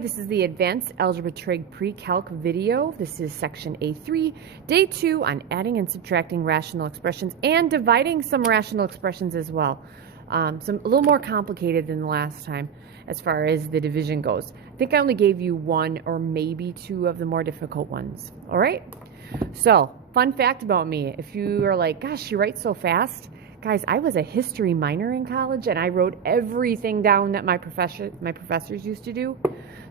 This is the Advanced Algebra Trig Pre-Calc video. This is section A3, day 2 on adding and subtracting rational expressions and dividing some rational expressions as well. A little more complicated than the last time as far as the division goes. I think I only gave you one or maybe two of the more difficult ones. All right? So, fun fact about me. If you are like, gosh, she writes so fast. Guys, I was a history minor in college and I wrote everything down that my professors used to do.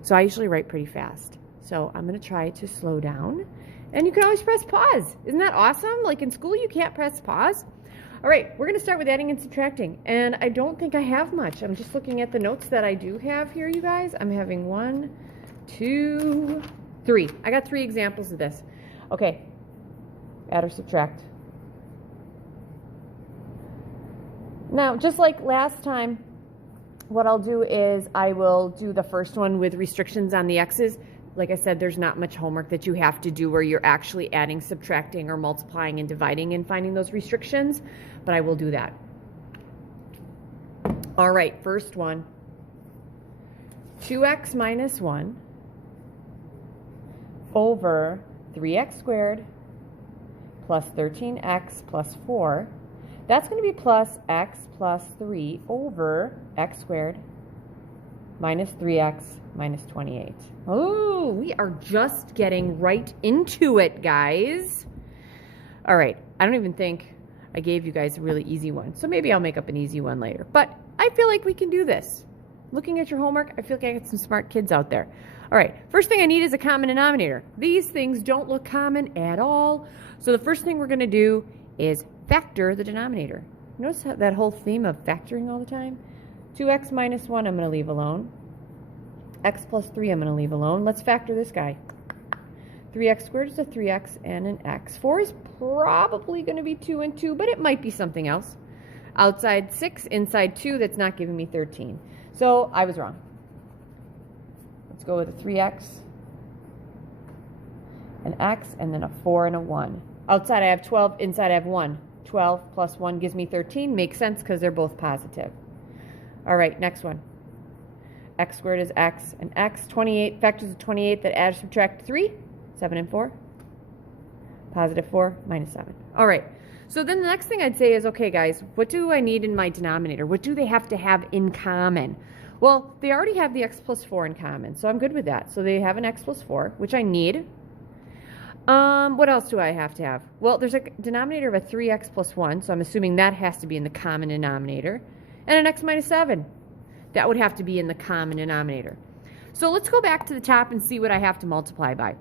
So I usually write pretty fast. So I'm going to try to slow down. And you can always press pause. Isn't that awesome? Like in school, you can't press pause. All right, we're going to start with adding and subtracting. And I don't think I have much. I'm just looking at the notes that I do have here, you guys. I'm having 1, 2, 3. I got 3 examples of this. Okay, add or subtract. Now, just like last time, what I'll do is I will do the first one with restrictions on the x's. Like I said, there's not much homework that you have to do where you're actually adding, subtracting, or multiplying and dividing and finding those restrictions, but I will do that. All right, first one. 2x minus 1 over 3x squared plus 13x plus 4. That's going to be plus x plus 3 over x squared minus 3x minus 28. Oh, we are just getting right into it, guys. All right, I don't even think I gave you guys a really easy one, so maybe I'll make up an easy one later. But I feel like we can do this. Looking at your homework, I feel like I got some smart kids out there. All right, first thing I need is a common denominator. These things don't look common at all. So the first thing we're going to do is factor the denominator. Notice that whole theme of factoring all the time? 2x minus 1 I'm going to leave alone. X plus 3 I'm going to leave alone. Let's factor this guy. 3x squared is a 3x and an x. 4 is probably going to be 2 and 2, but it might be something else. Outside 6, inside 2, that's not giving me 13. So I was wrong. Let's go with a 3x, an x, and then a 4 and a 1. Outside I have 12, inside I have 1. 12 plus 1 gives me 13. Makes sense because they're both positive. All right, next one. X squared is x, and x. 28 factors of 28 that add or subtract 3. 7 and 4. Positive 4 minus 7. All right, so then the next thing I'd say is, okay, guys, what do I need in my denominator? What do they have to have in common? Well, they already have the x plus 4 in common, so I'm good with that. So they have an x plus 4, which I need. What else do I have to have? Well, there's a denominator of a 3x plus 1, so I'm assuming that has to be in the common denominator. And an x minus 7. That would have to be in the common denominator. So let's go back to the top and see what I have to multiply by.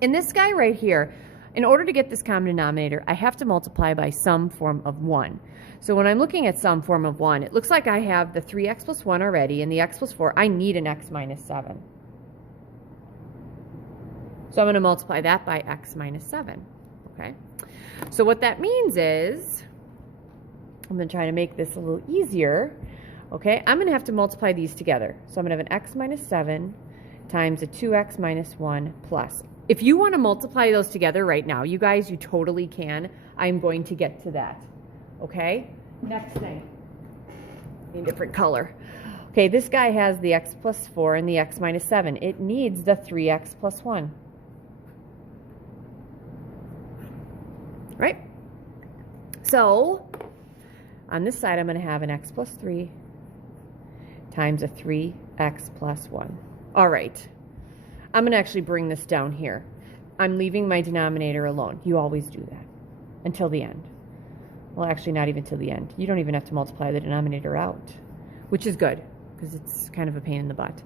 In this guy right here, in order to get this common denominator, I have to multiply by some form of 1. So when I'm looking at some form of 1, it looks like I have the 3x plus 1 already, and the x plus 4, I need an x minus 7. So I'm going to multiply that by x minus 7, okay? So what that means is, I'm going to try to make this a little easier, okay? I'm going to have to multiply these together. So I'm going to have an x minus 7 times a 2x minus 1 plus. If you want to multiply those together right now, you guys, you totally can. I'm going to get to that, okay? Next thing, in a different color. Okay, this guy has the x plus 4 and the x minus 7. It needs the 3x plus 1. Right? So, on this side, I'm going to have an x plus 3 times a 3x plus 1. All right. I'm going to actually bring this down here. I'm leaving my denominator alone. You always do that until the end. Well, actually, not even till the end. You don't even have to multiply the denominator out, which is good because it's kind of a pain in the butt.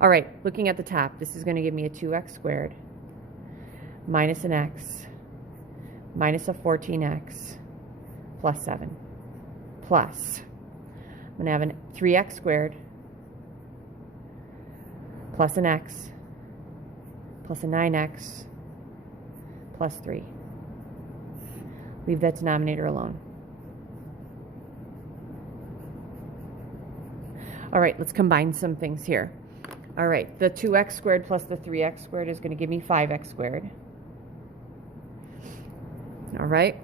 All right, looking at the top, this is going to give me a 2x squared minus an x minus a 14x plus 7 plus, I'm going to have a 3x squared plus an x plus a 9x plus 3. Leave that denominator alone. All right, let's combine some things here. All right, the 2x squared plus the 3x squared is going to give me 5x squared. All right.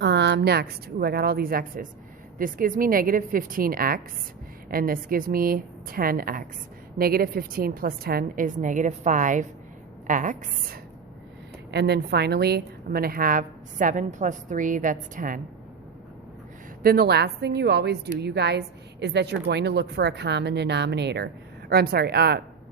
Next, I got all these x's. This gives me negative 15x, and this gives me 10x. Negative 15 plus 10 is negative 5x. And then finally, I'm going to have 7 plus 3, that's 10. Then the last thing you always do, you guys, is that you're going to look for a common denominator. Or I'm sorry,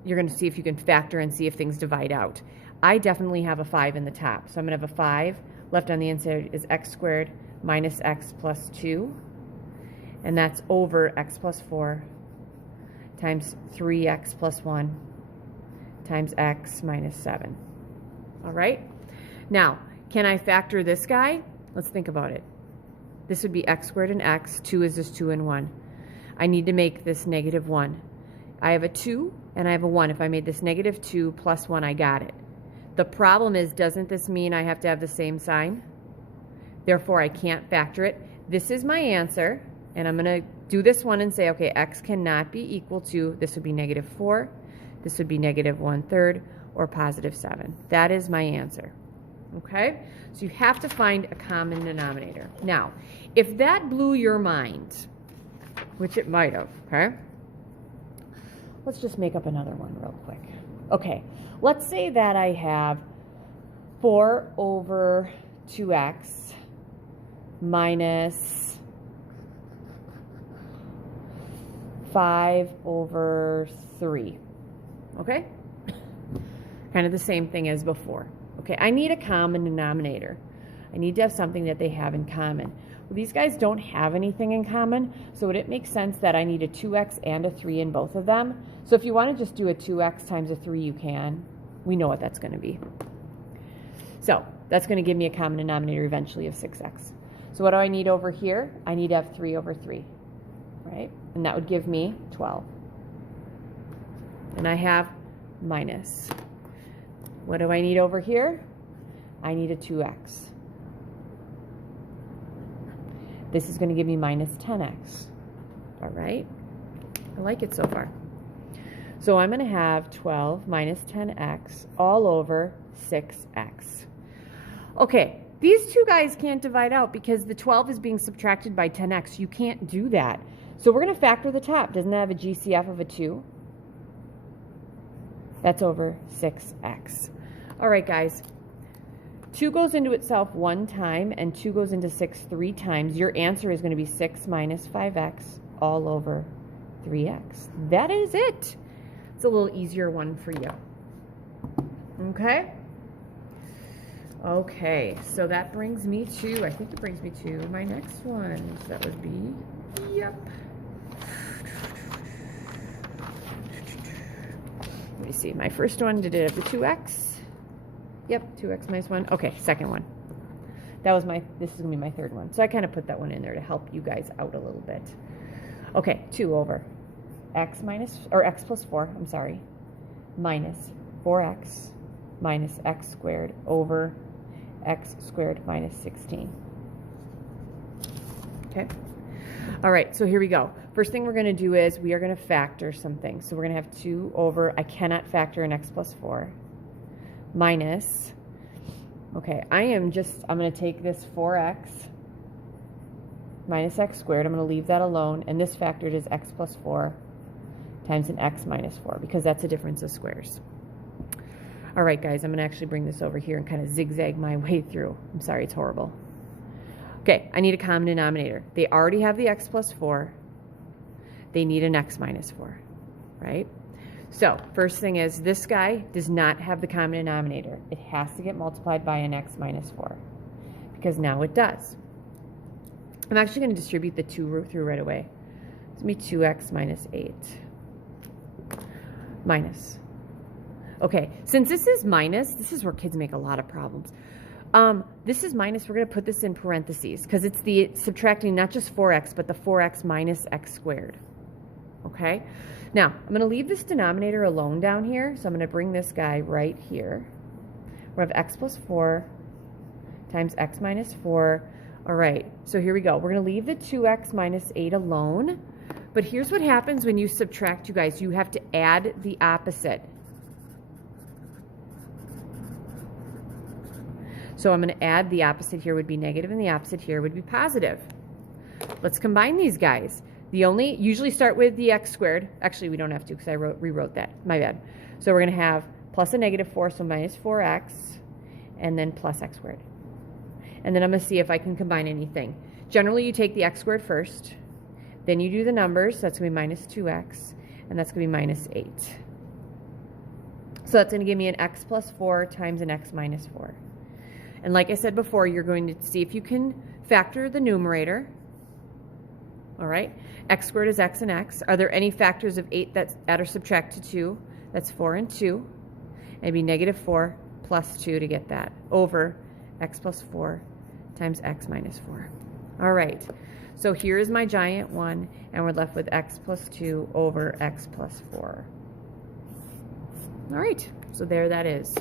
you're going to see if you can factor and see if things divide out. I definitely have a 5 in the top. So I'm going to have a 5. Left on the inside is x squared minus x plus 2. And that's over x plus 4 times 3x plus 1 times x minus 7. All right? Now, can I factor this guy? Let's think about it. This would be x squared and x. 2 is just 2 and 1. I need to make this negative 1. I have a 2 and I have a 1. If I made this negative 2 plus 1, I got it. The problem is, doesn't this mean I have to have the same sign? Therefore, I can't factor it. This is my answer, and I'm going to do this one and say, okay, x cannot be equal to, this would be negative 4, this would be negative 1/3, or positive 7. That is my answer. Okay? So you have to find a common denominator. Now, if that blew your mind, which it might have, okay? Let's just make up another one real quick. Okay, let's say that I have 4 over 2x minus 5 over 3. Okay? Kind of the same thing as before. Okay, I need a common denominator. I need to have something that they have in common. Well, these guys don't have anything in common, so would it make sense that I need a 2x and a 3 in both of them? So if you want to just do a 2x times a 3, you can. We know what that's going to be. So that's going to give me a common denominator eventually of 6x. So what do I need over here? I need to have 3 over 3, right? And that would give me 12. And I have minus. What do I need over here? I need a 2x. This is going to give me minus 10x. All right? I like it so far. So I'm going to have 12 minus 10x all over 6x. Okay, these two guys can't divide out because the 12 is being subtracted by 10x. You can't do that. So we're going to factor the top. Doesn't that have a GCF of a 2? That's over 6x. All right, guys. 2 goes into itself 1 time, and 2 goes into 6 3 times. Your answer is going to be 6 minus 5x all over 3x. That is it. It's a little easier one for you. Okay? Okay, so that brings me to, I think it brings me to my next one. So that would be, yep. Let me see, my first one, did it have the 2x? Yep, 2x minus 1. Okay, second one. That was this is going to be my third one. So I kind of put that one in there to help you guys out a little bit. Okay, 2 over x plus 4, I'm sorry, minus 4x minus x squared over x squared minus 16. Okay? All right, so here we go. First thing we're going to do is we are going to factor something. So we're going to have 2 over, I cannot factor an x plus 4, minus, okay, I'm going to take this 4x minus x squared. I'm going to leave that alone, and this factored is x plus 4 times an x minus 4, because that's a difference of squares. All right, guys, I'm going to actually bring this over here and kind of zigzag my way through. I'm sorry, it's horrible. Okay, I need a common denominator. They already have the x plus 4. They need an x minus 4, right? So first thing is, this guy does not have the common denominator. It has to get multiplied by an x minus 4, because now it does. I'm actually going to distribute the 2 through right away. It's going to be 2x minus 8. Minus. Okay, since this is minus, this is where kids make a lot of problems. This is minus, we're going to put this in parentheses, because it's the subtracting not just 4x, but the 4x minus x squared. Okay? Now, I'm going to leave this denominator alone down here, so I'm going to bring this guy right here. We have x plus 4 times x minus 4. All right, so here we go. We're going to leave the 2x minus 8 alone, but here's what happens when you subtract, you guys. You have to add the opposite. So I'm going to add the opposite here would be negative, and the opposite here would be positive. Let's combine these guys. Usually start with the x squared. Actually, we don't have to because I rewrote that. My bad. So we're going to have plus a negative 4, so minus 4x, and then plus x squared. And then I'm going to see if I can combine anything. Generally, you take the x squared first. Then you do the numbers. So that's going to be minus 2x, and that's going to be minus 8. So that's going to give me an x plus 4 times an x minus 4. And like I said before, you're going to see if you can factor the numerator. All right, x squared is x and x. Are there any factors of 8 that add or subtract to 2? That's 4 and 2. It'd be negative 4 plus 2 to get that, over x plus 4 times x minus 4. All right, so here is my giant one, and we're left with x plus 2 over x plus 4. All right, so there that is.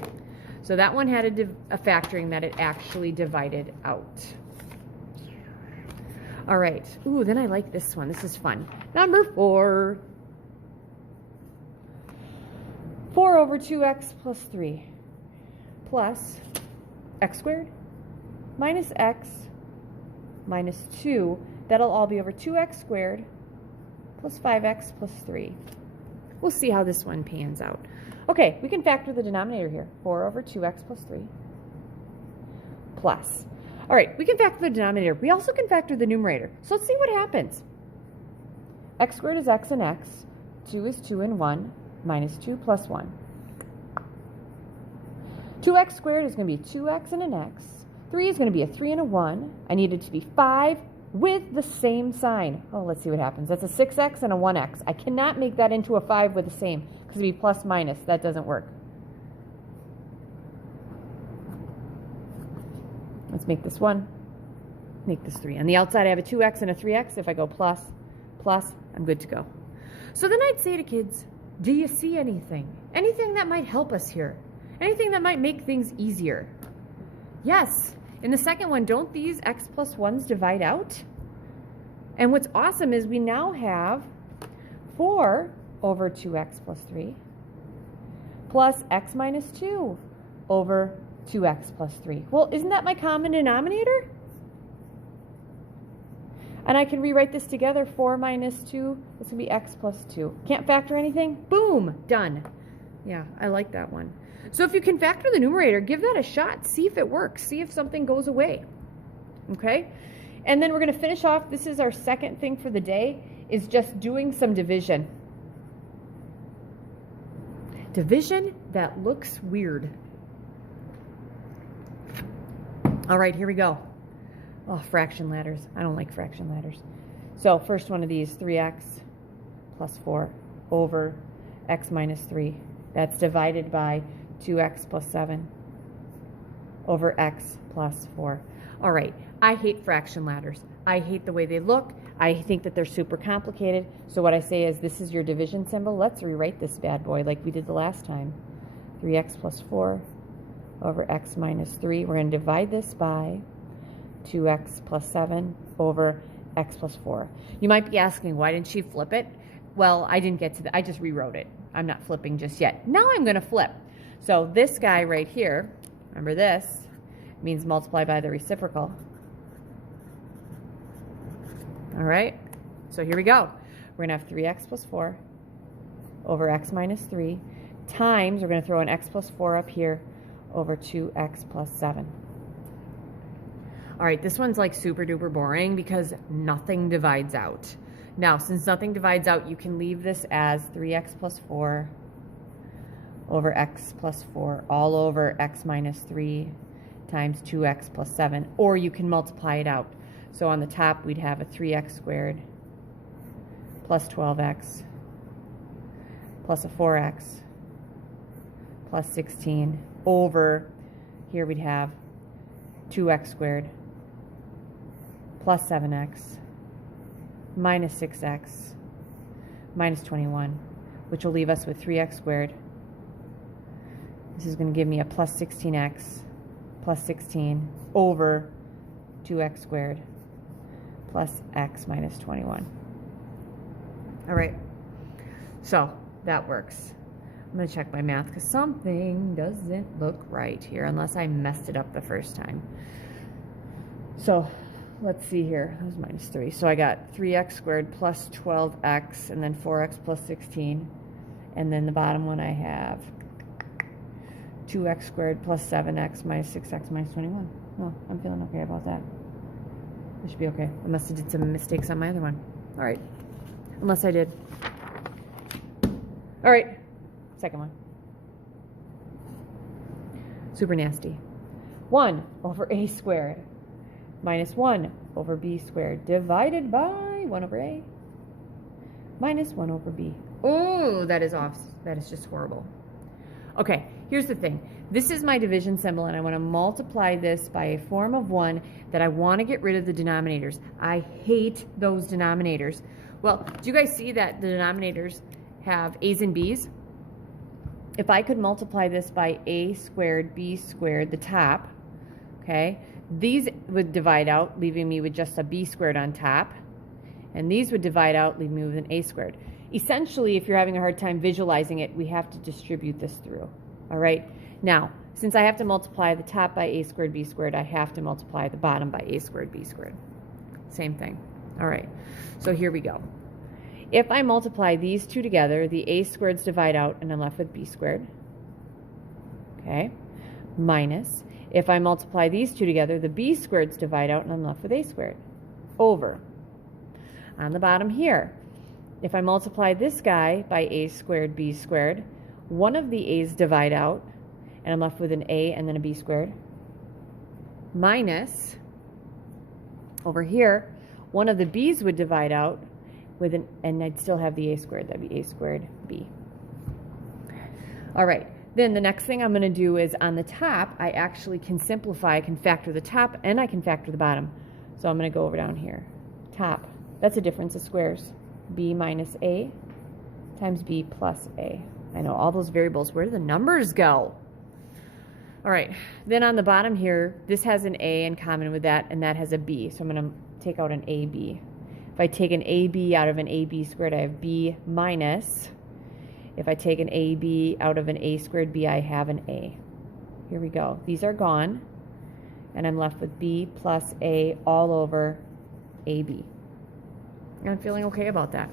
So that one had a factoring that it actually divided out. All right. Ooh, then I like this one. This is fun. Number 4. 4 over 2x plus 3 plus x squared minus x minus 2. That'll all be over 2x squared plus 5x plus 3. We'll see how this one pans out. Okay, we can factor the denominator here. 4 over 2x plus 3 plus. All right, we can factor the denominator. We also can factor the numerator. So let's see what happens. X squared is x and x. 2 is 2 and 1 minus 2 plus 1. 2x squared is going to be 2x and an x. 3 is going to be a 3 and a 1. I need it to be 5 with the same sign. Oh, let's see what happens. That's a 6x and a 1x. I cannot make that into a 5 with the same because it'd be plus minus. That doesn't work. Let's make this 1, make this 3. On the outside, I have a 2x and a 3x. If I go plus, plus, I'm good to go. So then I'd say to kids, do you see anything? Anything that might help us here? Anything that might make things easier? Yes. In the second one, don't these x plus 1s divide out? And what's awesome is we now have 4 over 2x plus 3 plus x minus 2 over 2x plus 3. Well, isn't that my common denominator? And I can rewrite this together. 4 minus 2, this would be x plus 2. Can't factor anything? Boom, done. Yeah, I like that one. So if you can factor the numerator, give that a shot. See if it works. See if something goes away. Okay? And then we're going to finish off. This is our second thing for the day, is just doing some division. Division that looks weird. All right, here we go. Oh, fraction ladders. I don't like fraction ladders. So first one of these, 3x plus 4 over x minus 3. That's divided by 2x plus 7 over x plus 4. All right, I hate fraction ladders. I hate the way they look. I think that they're super complicated. So what I say is, this is your division symbol. Let's rewrite this bad boy like we did the last time. 3x plus 4 over x minus 3. We're going to divide this by 2x plus 7 over x plus 4. You might be asking, why didn't she flip it? Well, I didn't get to that. I just rewrote it. I'm not flipping just yet. Now I'm going to flip. So this guy right here, remember this, means multiply by the reciprocal. All right, so here we go. We're going to have 3x plus 4 over x minus 3 times, we're going to throw an x plus 4 up here, over 2x plus 7. All right, this one's like super duper boring because nothing divides out. Now, since nothing divides out, you can leave this as 3x plus 4 over x plus 4 all over x minus 3 times 2x plus 7, or you can multiply it out. So on the top, we'd have a 3x squared plus 12x plus a 4x plus 16 over, here we'd have 2x squared plus 7x minus 6x minus 21, which will leave us with 3x squared. This is going to give me a plus 16x plus 16 over 2x squared plus x minus 21. All right, so that works. I'm going to check my math because something doesn't look right here unless I messed it up the first time. So let's see here. That was minus 3. So I got 3x squared plus 12x, and then 4x plus 16. And then the bottom one I have 2x squared plus 7x minus 6x minus 21. Oh, I'm feeling okay about that. It should be okay. I must have did some mistakes on my other one. All right. Unless I did. All right. Second one. Super nasty. 1 over a squared minus 1 over b squared divided by 1 over a minus 1 over b. Oh, that is off. That is just horrible. Okay, here's the thing. This is my division symbol, and I want to multiply this by a form of 1 that I want to get rid of the denominators. I hate those denominators. Well, do you guys see that the denominators have a's and b's? If I could multiply this by a squared, b squared, the top, okay, these would divide out, leaving me with just a b squared on top, and these would divide out, leaving me with an a squared. Essentially, if you're having a hard time visualizing it, we have to distribute this through, all right? Now, since I have to multiply the top by a squared, b squared, I have to multiply the bottom by a squared, b squared. Same thing. All right, so here we go. If I multiply these two together, the a squareds divide out, and I'm left with b squared, okay, minus, if I multiply these two together, the b squareds divide out, and I'm left with a squared, over. On the bottom here, if I multiply this guy by a squared, b squared, one of the a's divide out, and I'm left with an a and then a b squared, minus, over here, one of the b's would divide out, with an, and I'd still have the a squared. That'd be a squared b. All right, then the next thing I'm going to do is on the top, I actually can simplify. I can factor the top and I can factor the bottom. So I'm going to go over down here. Top, that's a difference of squares. B minus a times b plus a. I know all those variables. Where do the numbers go? All right, then on the bottom here, this has an a in common with that, and that has a b. So I'm going to take out an ab. If I take an AB out of an AB squared, I have B minus. If I take an AB out of an A squared B, I have an A. Here we go. These are gone. And I'm left with B plus A all over AB. And I'm feeling okay about that.